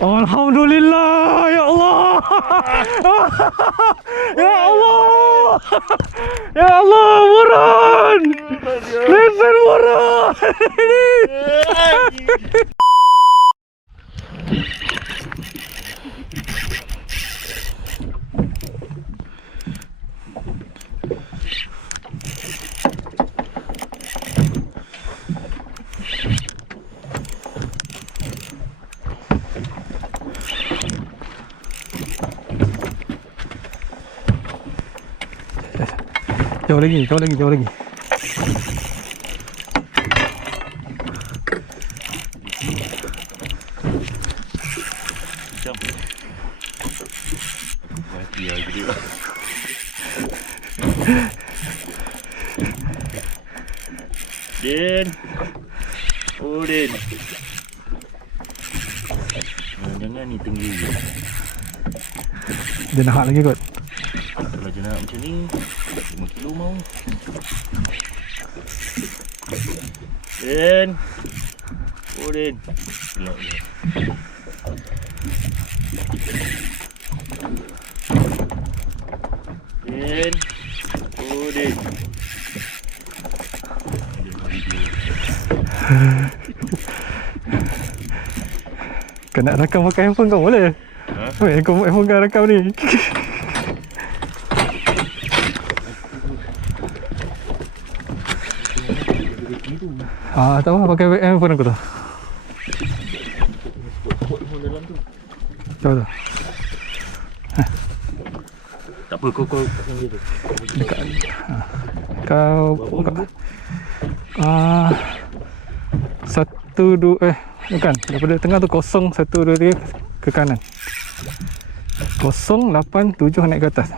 Alhamdulillah, ya Allah. Ya Allah. Ya Allah, Buran. Lesen Buran. Jauh lagi, jauh lagi, jauh lagi. Jom. Mati lah gede lah. Din. Oh Din. Jangan ni tinggi. Dia nak lagi kot. Kalau jenak macam ni 5 kilo mau. Din. Oh Din. Gelap dia. Din. Oh Din. Kau nak rakam pakai handphone kau boleh? Ha? Weh, kau handphone kau rakam ni. Tak apa, pakai handphone aku tu. Spot dalam tu. Tahu tu. Tak apa, kau pasang dia tu. Kau buka. Satu, dua, bukan. Daripada tengah tu 0, 1, 2, 3 ke kanan. 0, 8, 7 naik ke atas.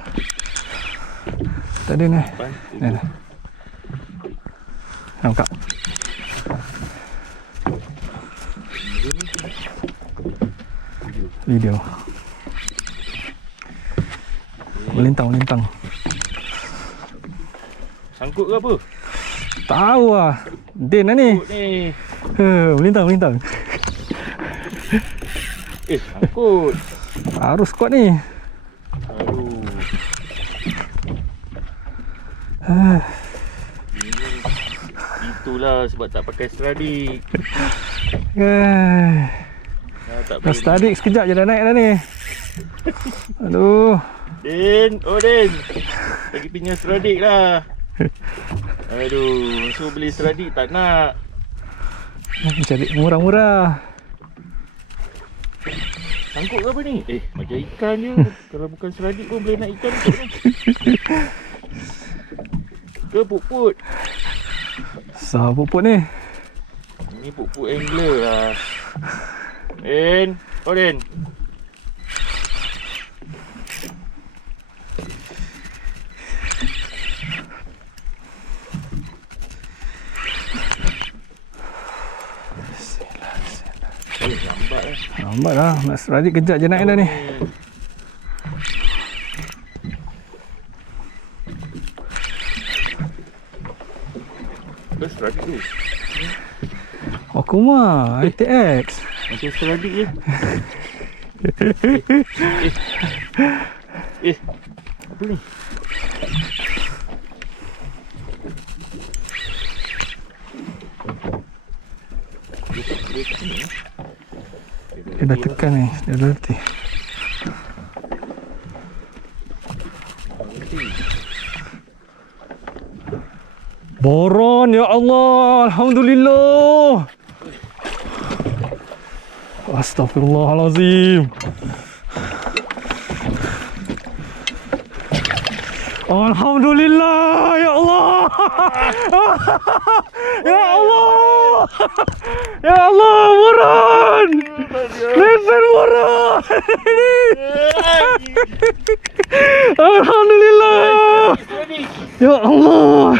Tak ada ni. Ni. Nampak. Video. Melintang. Sangkut ke apa? Tahu lah. Din lah ni. Sangkut ni. Melintang. Sangkut. Harus kuat ni. Aduh. Itulah sebab tak pakai stradik. Dah stadik sekejap je dah naik dah ni. Aduh. Din, oh Din. Bagi pinjam stradik lah. Aduh, so beli stradik tak nak. Cari murah-murah. Sangkut ke apa ni? Macam ikan je. Kalau bukan stradik pun boleh nak ikan tu. Ke put-put? Sah puput ni. Ni put-put angler lah. Din, oh Din. Lambat lah. Lambat lah. Nak stradik kejap je naik dah ni. Ke stradik tu? Aku mah ITX. Macam stradik je. Apa ni? Dia dah tekan ni. Dia dah letih. Boron, ya Allah. Alhamdulillah. Astaghfirullahalazim. Alhamdulillah, ya Allah. Ya Allah. Ya Allah, Boron. Lesen Boron. Alhamdulillah. Ya Allah.